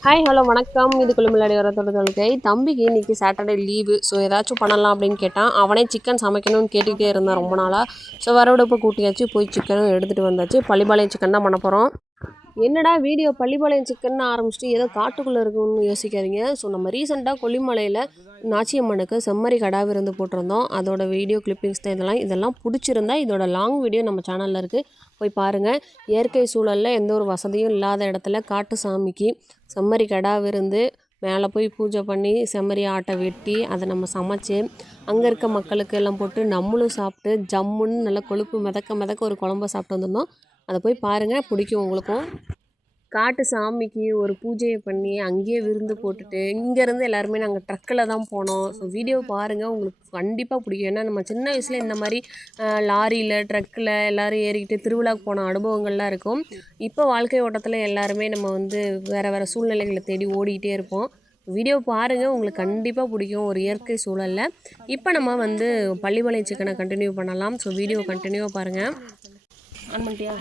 Hi hello வணக்கம். இதுக்குள்ள முன்னாடி வர தொழுகை தம்பிக்கு இன்றைக்கி சாட்டர்டே லீவு. ஸோ ஏதாச்சும் பண்ணலாம் அப்படின்னு கேட்டான். அவனே சிக்கன் சமைக்கணும்னு கேட்டுக்கிட்டே இருந்தான் ரொம்ப நாளாக. ஸோ வரவிடப்போ கூட்டியாச்சு, போய் சிக்கனும் எடுத்துகிட்டு வந்தாச்சு. பள்ளிப்பாளையம் சிக்கன் தான் பண்ண போகிறோம். என்னடா வீடியோ பள்ளிப்பாளையம் சிக்கன் ஆரம்பிச்சிட்டு ஏதோ காட்டுக்குள்ளே இருக்குன்னு யோசிக்காதீங்க. ஸோ நம்ம ரீசெண்டாக கொல்லிமலையில் நாச்சியம்மனுக்கு செம்மறி கடா விருந்து போட்டிருந்தோம். அதோட வீடியோ கிளிப்பிங்ஸ் தான் இதெல்லாம் பிடிச்சிருந்தா இதோட லாங் வீடியோ நம்ம சேனலில் இருக்குது, போய் பாருங்கள். இயற்கை சூழலில் எந்த ஒரு வசதியும் இல்லாத இடத்துல காட்டு சாமிக்கு செம்மறி கடா விருந்து, மேலே போய் பூஜை பண்ணி செம்மறி ஆட்டை வெட்டி அதை நம்ம சமைச்சு அங்கே இருக்க மக்களுக்கு எல்லாம் போட்டு நம்மளும் சாப்பிட்டு ஜம்முன்னு நல்லா கொழுப்பு மிதக்க ஒரு குழம்ப சாப்பிட்டு வந்திருந்தோம். அதை போய் பாருங்கள், பிடிக்கும் உங்களுக்கும். காட்டு சாமிக்கு ஒரு பூஜையை பண்ணி அங்கேயே விருந்து போட்டுட்டு இங்கேருந்து எல்லாருமே நாங்கள் ட்ரக்கில் தான் போனோம். ஸோ வீடியோ பாருங்கள், உங்களுக்கு கண்டிப்பாக பிடிக்கும். ஏன்னா நம்ம சின்ன வயசில் இந்த மாதிரி லாரியில் ட்ரக்கில் எல்லோரும் ஏறிக்கிட்டு திருவிழாவுக்கு போன அனுபவங்கள்லாம் இருக்கும். இப்போ வாழ்க்கை ஓட்டத்தில் எல்லாருமே நம்ம வேறு சூழ்நிலைகளை தேடி ஓடிக்கிட்டே இருப்போம். வீடியோ பாருங்கள், உங்களுக்கு கண்டிப்பாக பிடிக்கும். ஒரு இயற்கை சூழலில் இப்போ நம்ம பள்ளிப்பாளையம் சிக்கனை கண்டினியூ பண்ணலாம். ஸோ வீடியோ கண்டினியூவாக பாருங்கள். ஆன் பண்ணிட்டியா?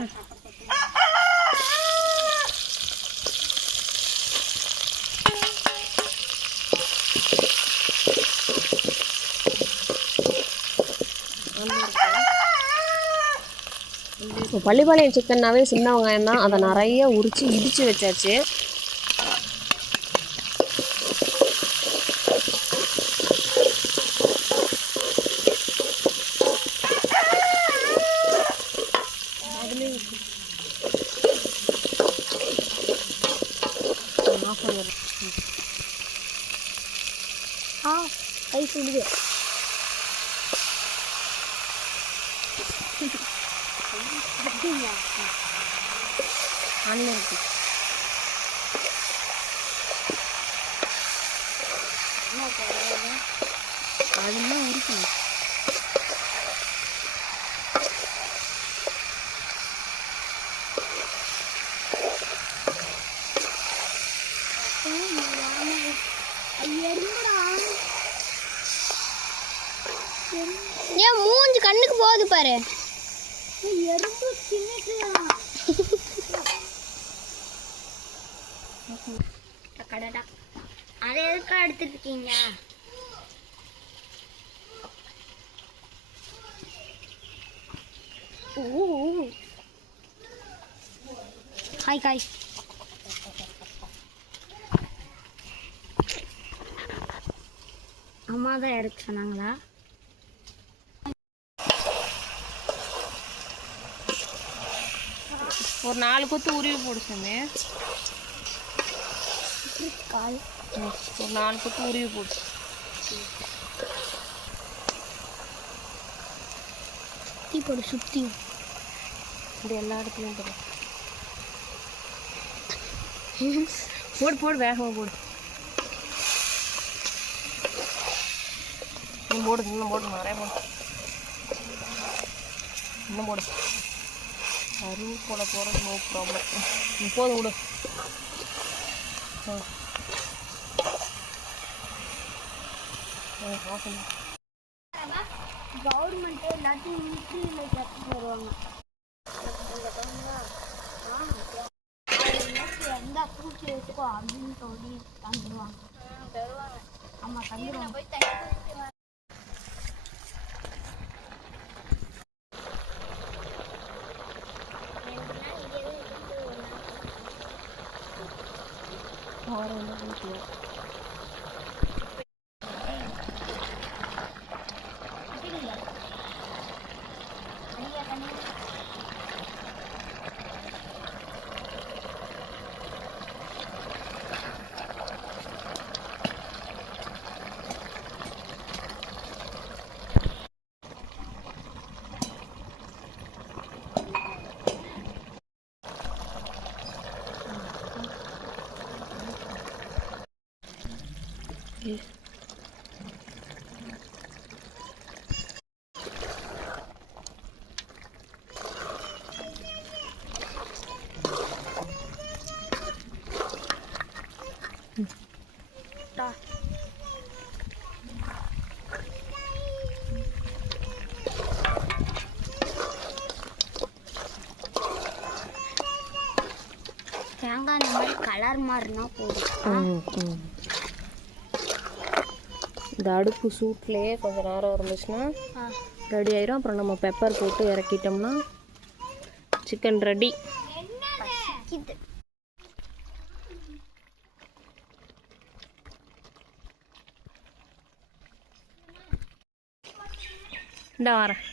இப்போ பள்ளிப்பாளையம் சிக்கன்னாவே சின்ன வெங்காயம் தான், அதை நிறைய உரித்து இடித்து வச்சாச்சு. கை சுடுது. ஆன்லைன் இருக்கு. அதெல்லாம் இருக்கு. ஏன் மூஞ்சி கண்ணுக்கு போகுது பாரு. அதை எதுக்கா எடுத்துட்டு இருக்கீங்க? ஹாய் காய். அம்மா தான் எடுக்க சொன்னாங்களா? ஒரு 4 கொத்து உருவி போடு சாமி. ஒரு 4 கொத்து உருவி போடு. சுத்தி போடு, சுத்தி இப்படி எல்லா இடத்துலையும் போடு. போடு போடு, வேகமாக போடு. இன்னும் போடு, இன்னும் போடு, நிறைய போடு, இன்னும் போடு. அருவு போட போகிறது நோ ப்ராப்ளம். இப்போது விடு. கவர்மெண்ட் எல்லாத்தையும் மிலிட்ரியில் கற்றுட்டு வருவாங்க. எந்த பூச்சி வச்சுக்கோ அப்படின்னு சொல்லி தந்துடுவாங்க. ஆமாம், தந்துடுவாங்க. தேங்காய் தேங்காய் அந்த மாதிரி கலர் மாறினா போதும். இந்த அடுப்பு சூட்லேயே கொஞ்சம் நேரம் இருந்துச்சுன்னா ரெடி ஆயிரும். அப்புறம் நம்ம பெப்பர் போட்டு இறக்கிட்டோம்னா சிக்கன் ரெடி. இந்த வரேன்.